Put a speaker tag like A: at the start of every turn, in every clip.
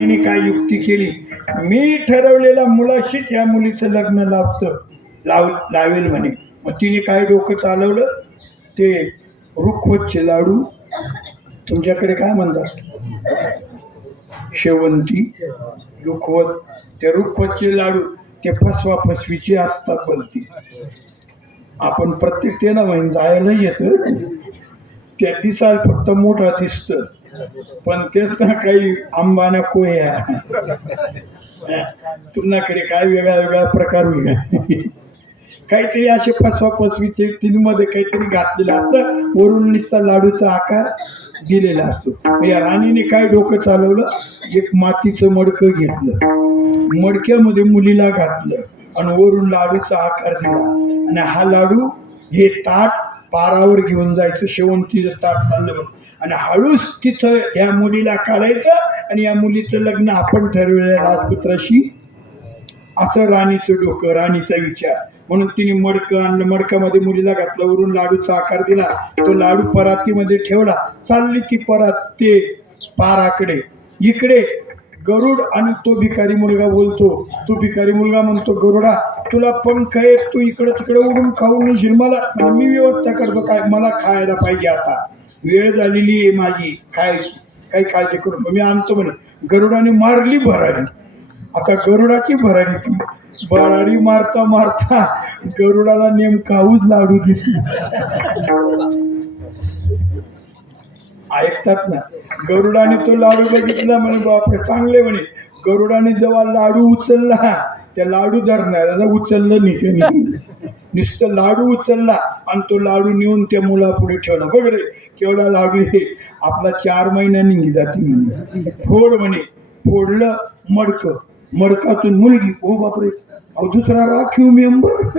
A: तिने काय युक्ती केली? मी ठरवलेल्या मुलाशीच या मुलीचं लग्न लावतं. लाव लावेल म्हणे. मग तिने काय डोकं चालवलं? ते रुखवतचे लाडू. तुमच्याकडे काय म्हणतात? शेवंती रुखवत. ते रुखवतचे लाडू ते फसवा फसवीचे असतात बोलती. आपण प्रत्येक ते ना म्हणजे जायला येतं. त्या दिसाल फक्त मोठा दिसतं. पण तेच ना काही आंबाना कोया तुमच्याकडे काय वेगळा वेगळा प्रकार वेगळा काहीतरी असे फसवा फसवीचे तिनमध्ये काहीतरी घातलेलं असतं. वरून निसता लाडूचा आकार दिलेला असतो. या राणीने काय डोकं चालवलं? एक मातीचं मडकं घेतलं. मडक्यामध्ये मुलीला घातलं. आणि वरून लाडूचा आकार दिला. आणि हा लाडू हे ताट पारावर घेऊन जायचं. शेवंतीचं ताट चाललं बघ. आणि हळूच तिथं या मुलीला काढायचं आणि या मुलीचं लग्न आपण ठरवलं राजपुत्राशी. असं राणीचं डोकं राणीचा विचार. म्हणून तिने मडकं आणलं. मडकामध्ये मुलीला घातलं. वरून लाडूचा आकार दिला. तो लाडू परातीमध्ये ठेवला. चालली ती परात ते पाराकडे. इकडे गरुड आणि तो भिकारी मुलगा बोलतो. तो भिकारी मुलगा म्हणतो गरुडा तुला पंख आहे तू इकडं तिकडे उडून खाऊन येशील मला म्हणजे मी व्यवस्था करतो. काय? मला खायला पाहिजे आता. वेळ झालेली आहे माझी. काय काही काळजी करू मी आणतो म्हणे गरुडाने मारली भरारी. आता गरुडाची भरारी ती. भरारी मारता मारता गरुडाला नेमकाहूच लाडू दिसला. ऐकतात ना गरुडाने तो लाडू बघितला म्हणे बापरे चांगले म्हणे. गरुडाने जेव्हा लाडू उचलला त्या लाडू धरणाऱ्याला उचललं नाही त्याने. नुसतं लाडू उचलला आणि तो लाडू नेऊन त्या मुलापुढे ठेवला. बघ रे केवढा लाडू हे आपला चार महिन्यांनी जाते म्हणे. फोड म्हणे. फोडलं मडकं. मडकातून मुलगी ओ बापरे. अहो दुसरा राखीव मेंबर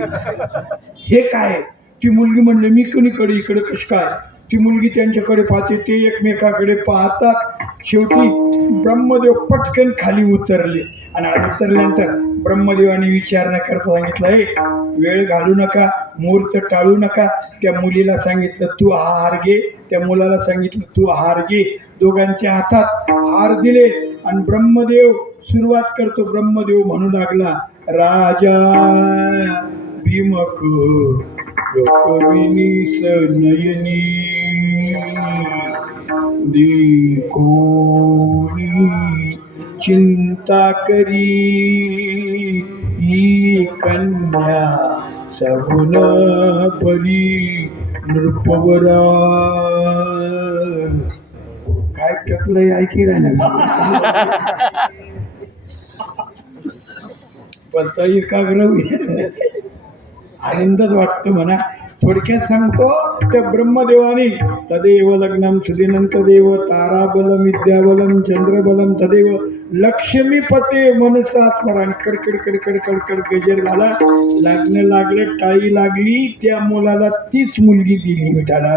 A: हे काय? ती मुलगी म्हणली मी कोणीकडे इकडे कशी काय? ती मुलगी त्यांच्याकडे पाहते ते एकमेकाकडे पाहतात. शेवटी ब्रह्मदेव पटकन खाली उतरले. आणि उतरल्यानंतर ब्रह्मदेवाने विचार न करता सांगितलं हे वेळ घालू नका मुहूर्त टाळू नका. त्या मुलीला सांगितलं तू हार घे. त्या मुलाला सांगितलं तू हार घे. दोघांच्या हातात हार दिले आणि ब्रह्मदेव सुरुवात करतो. ब्रह्मदेव म्हणू लागला राजा भीमक लोकविनीस नयनी कोणी चिंता करी? ही कन्या सगुण परी नृपवरा. काय टकलंय ऐकी राहणार पण तो एकाग्र होईल. आनंदच वाटतो म्हणा. थोडक्यात सांगतो त्या ब्रह्मदेवाने तदेव लग्नम सुदिनं देव ताराबलम विद्याबलम चंद्रबलम तदेव लक्ष्मीपते मनसात्मर आणि कडकड कडकड कडकड गजर झाला. लग्न लागलं टाळी लागली त्या मुलाला तीच मुलगी दिली मिठाला.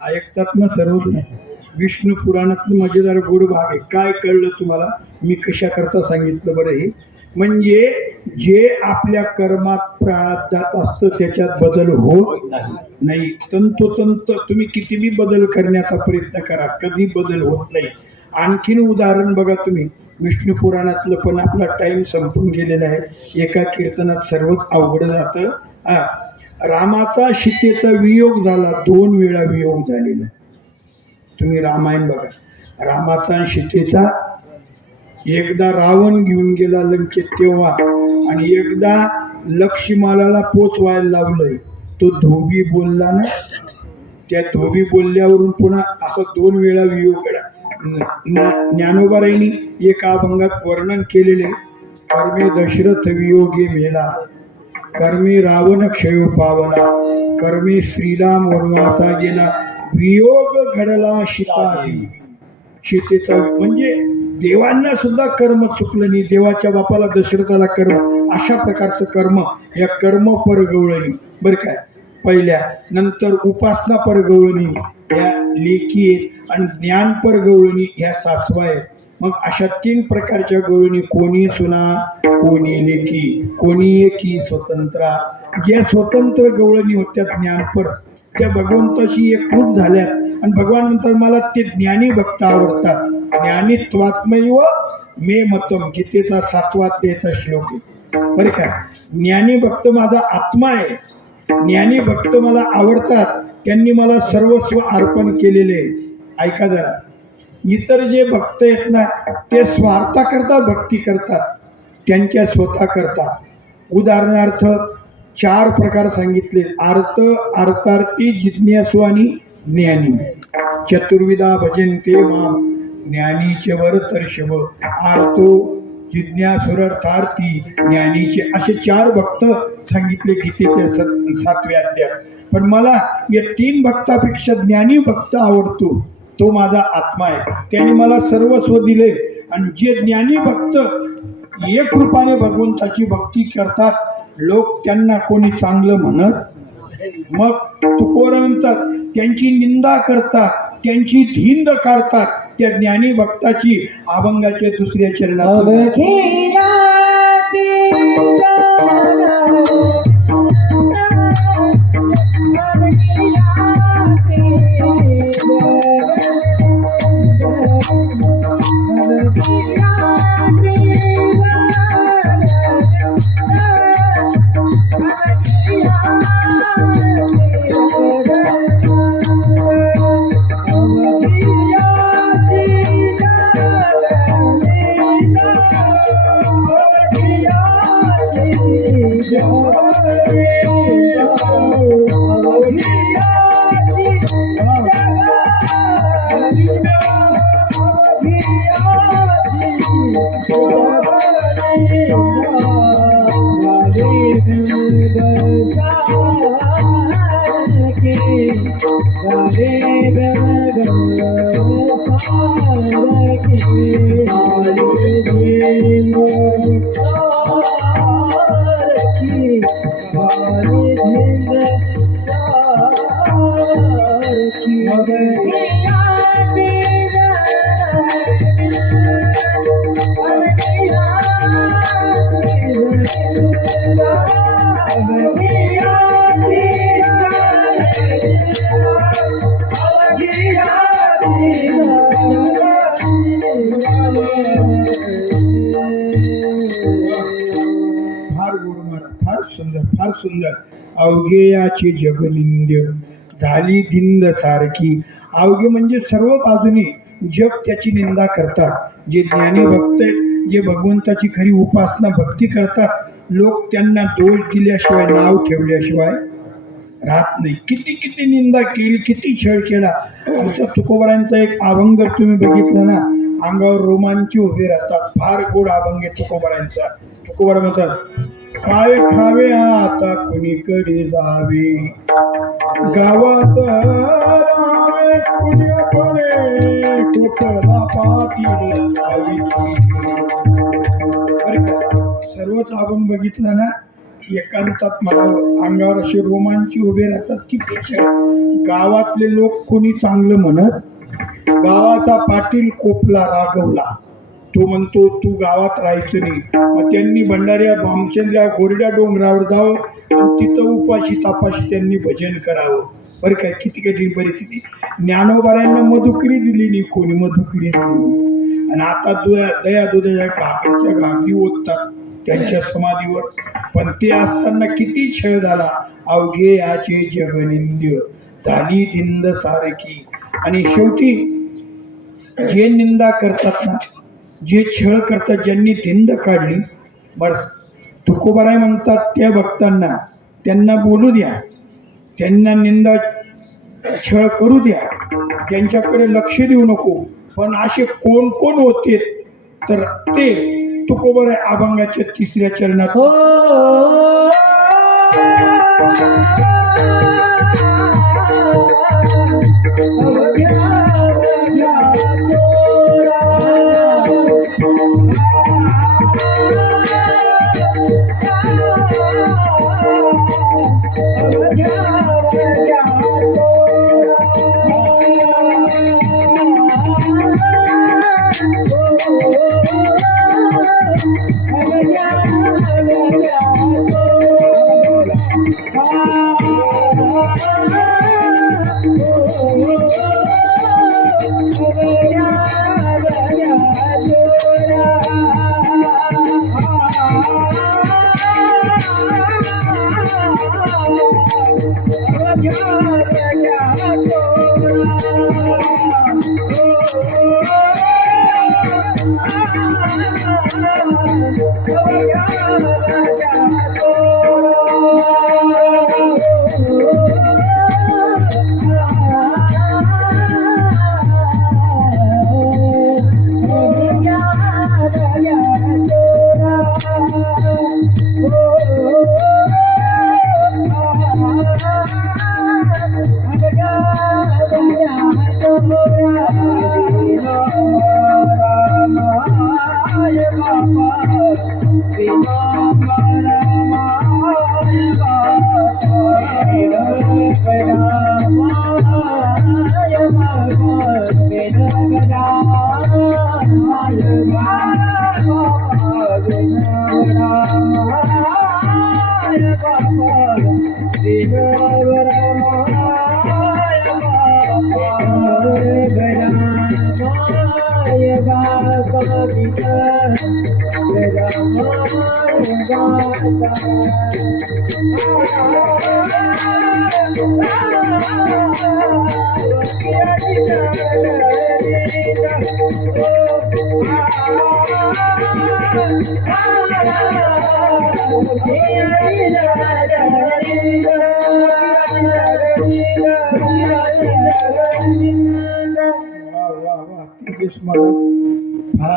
A: ऐकतात ना सर्वच नाही विष्णू पुराणातलं मजेदार गोड भाग आहे. काय कळलं तुम्हाला? मी कशा करता सांगितलं बरं हे? म्हणजे जे आपल्या कर्मात प्रारब्धात असतं त्याच्यात बदल होत नाही. तंतोतंत तुम्ही कितीबी बदल करण्याचा प्रयत्न करा कधी बदल होत नाही. आणखीन उदाहरण बघा तुम्ही. विष्णू पुराणातलं पण आपला टाईम संपून गेलेला आहे. एका कीर्तनात सर्वच अवघड जातं. हा. रामाचा सीतेचा वियोग झाला. दोन वेळा वियोग झालेला तुम्ही रामायण बघा. रामाचा आणि सीतेचा एकदा रावण घेऊन गेला लंकेत तेव्हा आणि एकदा लक्ष्मीमालाला पोचवायला लावलंय. तो धोबी बोलला ना त्या धोबी बोलल्यावरून पुन्हा असं दोन वेळा वियोग घडा ज्ञानोबाराईनी ज्ञानोबाराईंनी एका अभंगात वर्णन केलेले कर्मे दशरथ वियोगे मेला कर्मी रावण क्षय पावला कर्मी श्रीराम वनवासा गेला. वियोग घडला शिताही शितेचा म्हणजे देवांना सुद्धा कर्म चुकलं नाही. देवाच्या बापाला दशरथाला कर्म अशा प्रकारचं कर्म या कर्म परगवळणी. बरं काय पहिल्या नंतर उपासना परगवळणी ह्या लेखी आहेत आणि ज्ञान परगवळणी ह्या सासवा आहेत. मग अशा तीन प्रकारच्या गवळणी कोणी सुना कोणी लेखी कोणी एकी स्वतंत्रा. ज्या स्वतंत्र गवळणी होत्या ज्ञानपर त्या भगवंताशी एकरूप झाल्या आणि भगवान म्हणतात मला ते ज्ञानी भक्त आवडतात. ज्ञानीत्वात्मैव मे मतम. गीतेचा सातवा तेचा श्लोक आहे. बरे काय ज्ञानी भक्त माझा आत्मा आहे. ज्ञानी भक्त मला आवडतात. त्यांनी मला सर्वस्व अर्पण केलेले ऐका जरा. इतर जे भक्त आहेत ना ते स्वार्थाकरता भक्ती करतात. त्यांच्या स्वतः करता उदाहरणार्थ चार प्रकार सांगितले. आर्त अर्थार्थी जिज्ञासू आणि ज्ञानी. चतुर्विधा भजनते माम. ज्ञानीचे वर तर तर्शव. आर्तो जिज्ञासुरर्थार्थी ज्ञानीचे. असे चार भक्त सांगितले गीतेचे स- सातव्या अध्यायात. पण मला या तीन भक्तापेक्षा ज्ञानी भक्त आवडतो. तो माझा आत्मा आहे. त्याने मला सर्वस्व दिले. आणि जे ज्ञानी भक्त एक रूपाने भगवंताची भक्ती करतात लोक त्यांना कोणी चांगलं म्हणत मग तुकोर म्हणतात त्यांची निंदा करतात त्यांची धिंद काढतात त्या ज्ञानी भक्ताची अभंगाच्या दुसऱ्या चरणात Oh, फार गुरुमार फार सुंदर फार सुंदर अवघेयाची जगनिंद्य झाली धिंद सारखी. अवघे म्हणजे सर्व बाजूनी जग त्याची निंदा करतात. जे ज्ञानी भक्त आहेत जे भगवंताची खरी उपासना भक्ती करतात लोक त्यांना दोष दिल्याशिवाय नाव ठेवल्याशिवाय राहत नाही. किती किती निंदा केली किती छळ केला. आमच्या तुकोबरांचा एक अभंग तुम्ही बघितला ना? अंगावर रोमांची उभे राहतात. फार गोड अभंग आहे तुकोबरांचा. तुकोबर म्हणतात काय खावे आता कुणीकडे जावे? गावात रावे कुणीकडे कुठला सर्वच आपण बघितलं ना एकांतात मला अंगावर असे रोमांची उभे राहतात की गावातले लोक कोणी चांगलं म्हणत? गावाचा पाटील कोपला रागवला. तो म्हणतो तू गावात राहायचं नाही. मग त्यांनी भंडाऱ्या भामचंद्रा गोरड्या डोंगरावर जावं तिथं उपाशी तापाशी त्यांनी भजन करावं. बरं काय किती कठीण परिस्थिती. ज्ञानोबाऱ्यांना मधुकरी दिली नाही कोणी मधुकरी दिली आणि आता दुया दया दुधाच्या घाकरच्या घागरी ओततात त्यांच्या समाधीवर. पण ते असताना किती छळ झाला. अवघे याचे जगनिंद्य झाली धिंद सारखी. आणि शेवटी जे निंदा करतात ना जे छळ करतात ज्यांनी धिंद काढली बर तुकोबाराय म्हणतात त्या भक्तांना त्यांना बोलू द्या त्यांना निंदा छळ करू द्या त्यांच्याकडे लक्ष देऊ नको पण असे कोण कोण होते तर ते तुकोबाराय अभंगाच्या तिसऱ्या चरणात
B: हो Yeah.
A: वा वा फार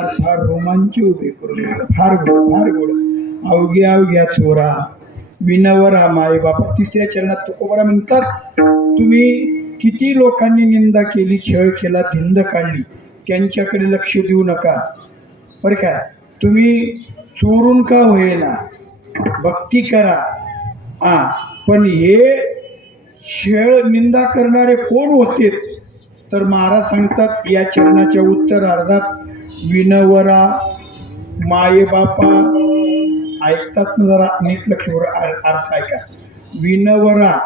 A: फार रोमांच उभे करून फार गोड फार गोड. अवघ्या अवघ्या चोरा. विनवरा माय बापा तिसऱ्या चरणात तुकोबरा म्हणतात तुम्ही किती लोकांनी निंदा केली छळ केला धिंद काढली त्यांच्याकडे लक्ष देऊ नका. बरं का? तुम्ही चोरून का होईना? भक्ती करा. हा पण हे छळ निंदा करणारे कोण होते? तर महाराज सांगतात या चरणाच्या उत्तरार्धात विनवरा माये बापा ऐकतात ना जरा नीट लक्ष अर्थ ऐका. विनवरा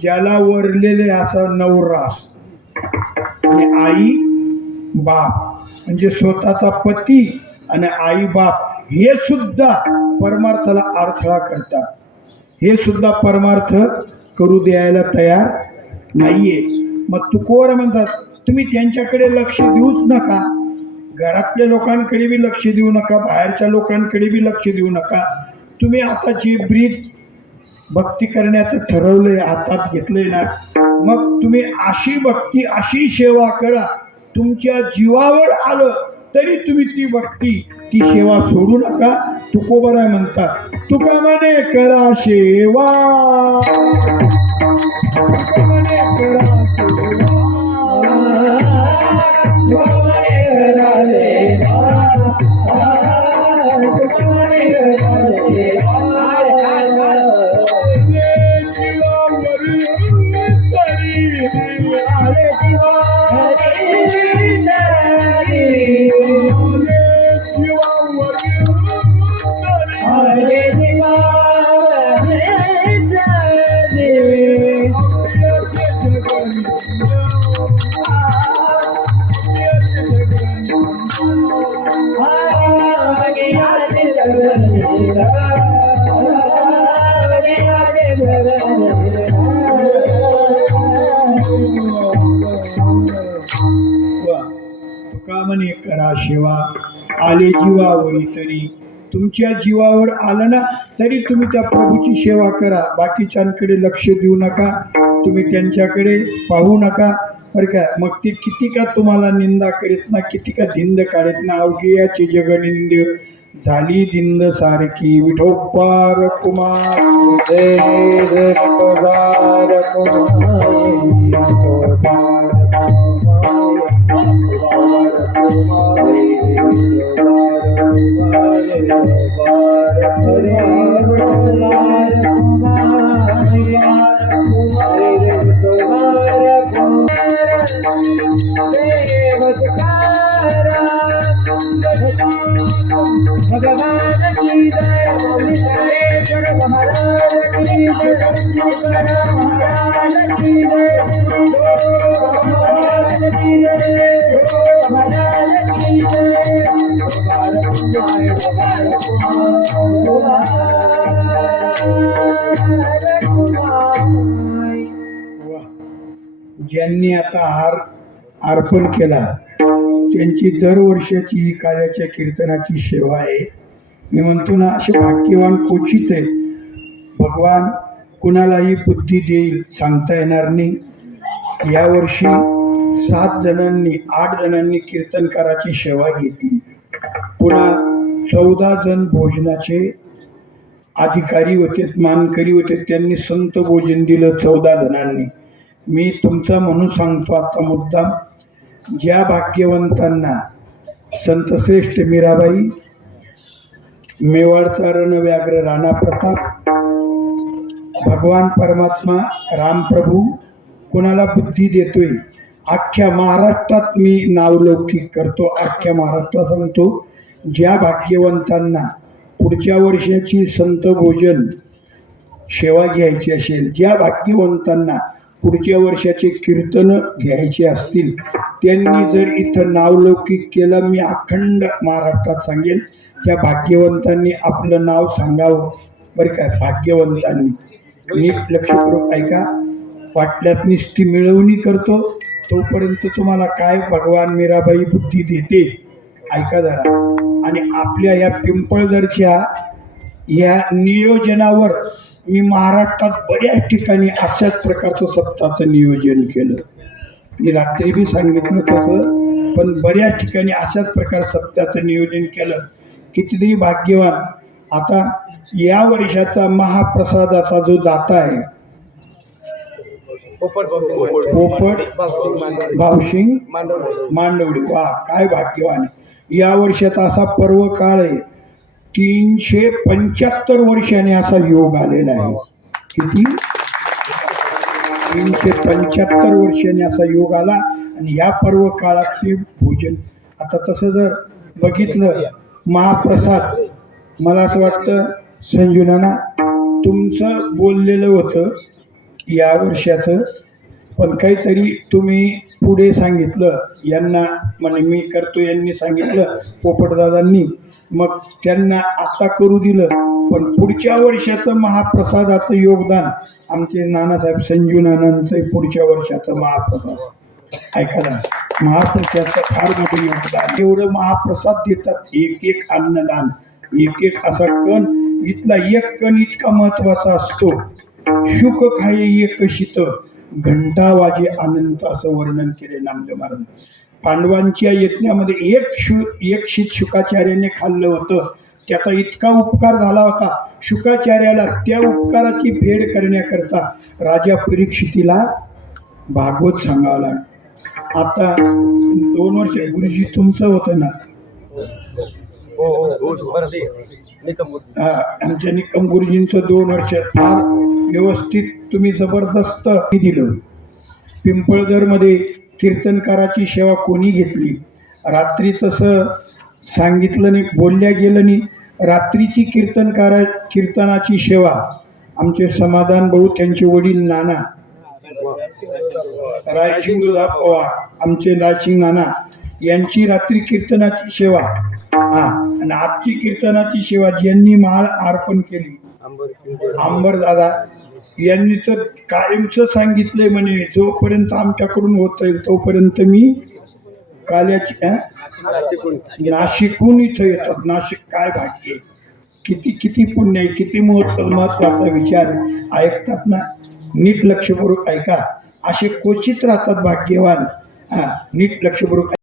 A: ज्याला वरलेले असा नवरा. आणि आई बाप. म्हणजे स्वतःचा पती आणि आई बाप. हे सुद्धा परमार्थाला अडथळा करतात. हे सुद्धा परमार्थ करू द्यायला तयार नाहीये. मग तुकोवर म्हणतात तुम्ही त्यांच्याकडे लक्ष देऊच नका. घरातल्या लोकांकडे बी लक्ष देऊ नका बाहेरच्या लोकांकडे बी लक्ष देऊ नका. तुम्ही आता जे ब्रीद भक्ती करण्याचं ठरवलंय हातात घेतलंय ना मग तुम्ही अशी भक्ती अशी सेवा करा. तुमच्या जीवावर आलं तरी तुम्ही ती भक्ती ती सेवा सोडू नका. तुकोबराय म्हणतात तुका म्हणे करा सेवा. करा सेवा. म्हणे करा सेवा आले जीवावरी तरी तुमच्या जीवावर आलं ना तरी तुम्ही त्या प्रभूची सेवा करा. बाकीच्यांकडे लक्ष देऊ नका. तुम्ही त्यांच्याकडे पाहू नका. बरं का मग ते किती का तुम्हाला निंदा करीत ना किती का धिंद काढत ना अवघियाची जगनिंद. झाली जिंद सारखी विठोबा रकुमार जय जय
B: भगवान की जय महाराज की जय महाराज की जय महाराज की जय महाराज की जय
A: ज्यांनी आता हार अर्पण केला. त्यांची दरवर्षाची ही कार्याच्या कीर्तनाची सेवा आहे. मी म्हणतो ना असे भाग्यवान क्वचित आहे. भगवान कुणालाही बुद्धी देईल सांगता येणार नाही. यावर्षी सात जणांनी आठ जणांनी कीर्तनकाराची सेवा घेतली. पुन्हा चौदा जण भोजनाचे अधिकारी होते मानकरी होते त्यांनी संत भोजन दिलं चौदा जणांनी. मी तुमचा म्हणून सांगतो आता मुद्दाम ज्या भाग्यवंतांना संतश्रेष्ठ मीराबाई मेवाडचा रणव्याघ्र राणा प्रताप भगवान परमात्मा रामप्रभू कोणाला बुद्धी देतोय? अख्ख्या महाराष्ट्रात मी नावलौकिक करतो अख्ख्या महाराष्ट्रात सांगतो. ज्या भाग्यवंतांना पुढच्या वर्षाची संत भोजन सेवा घ्यायची असेल ज्या भाग्यवंतांना पुढच्या वर्षाचे कीर्तन घ्यायचे असतील त्यांनी जर इथं नावलौकिक केलं मी अखंड महाराष्ट्रात सांगेन त्या भाग्यवंतांनी आपलं नाव सांगावं. बरं काय भाग्यवंतांनी. नीट लक्षपूर्वक ऐका वाटल्यात निष्ठी मिळवणी करतो तोपर्यंत तुम्हाला काय भगवान मीराबाई बुद्धी देते ऐका जरा. आणि आपल्या या पिंपळदरच्या या नियोजनावर मी महाराष्ट्रात बऱ्याच ठिकाणी अशाच प्रकारचं सप्ताहाचं नियोजन केलं. मी रात्री बी सांगितलं तसं पण बऱ्याच ठिकाणी अशाच प्रकार सप्ताहाचं नियोजन केलं कितीतरी भाग्यवान. आता या वर्षाचा महाप्रसादाचा जो दाता आहे पोपट भावशिंग मांडवडी. वा काय भाग्यवान या वर्षाचा असा पर्व काळ आहे. तीनशे पंच्याहत्तर वर्षाने असा योग आलेला आहे. किती? तीनशे पंच्याहत्तर वर्षाने असा योग आला आणि या पर्व काळात ते भोजन. आता तसं जर बघितलं महाप्रसाद मला असं वाटतं संजुनाना तुमचं बोललेलं होतं या वर्षाचं पण काहीतरी तुम्ही पुढे सांगितलं यांना म्हणजे मी करतो यांनी सांगितलं पोपटदादांनी मग त्यांना आता करू दिलं. पण पुढच्या वर्षाचं महाप्रसादाचं योगदान आमचे नानासाहेब संजू नानांचं पुढच्या वर्षाचं महाप्रसाद. ऐकायला ना महाप्रसादाचं फार मोठं योगदान एवढं महाप्रसाद देतात एक एक अन्नदान एक एक असा कण इथला एक कण इतका महत्त्वाचा असतो. शुक खाये एक शीत घंटा वाजे अनंत असं वर्णन केले नामदेव महाराज. पांडवांच्या यज्ञामध्ये एक शु एक शीत शुकाचार्याने खाल्लं होतं. त्याचा इतका उपकार झाला होता. शुकाचार्याला त्या उपकाराची फेड करण्याकरता राजा परीक्षितीला भागवत सांगावं लागलं. आता दोन वर्ष गुरुजी तुमचं होतं ना? हा, आमच्या निकम गुरुजींचं दोन वर्ष फार व्यवस्थित तुम्ही जबरदस्त हे दिलं. पिंपळदरमध्ये कीर्तनकाराची सेवा कोणी घेतली? रात्री तसं सांगितलं नाही बोलल्या गेलं नाही. रात्रीची कीर्तनकारा कीर्तनाची सेवा. आमचे समाधान भाऊ त्यांचे वडील नाना. रायसिंग पवार आमचे रायसिंग नाना. यांची रात्री कीर्तनाची सेवा. हा आणि आजची कीर्तनाची सेवा ज्यांनी माळ अर्पण केली. अंबर दादा यांनी तर कायमचं सांगितलंय म्हणे जोपर्यंत आमच्याकडून होत येईल तोपर्यंत मी काल्याची नाशिकहून इथं येतात नाशिक काय भाग्य किती किती पुण्य आहे? किती महोत्सव महत्त्वाचा विचार ऐकतात ना? नीट लक्षपूर्वक ऐका. असे क्वचित राहतात भाग्यवान. हा नीट लक्षपूर्वक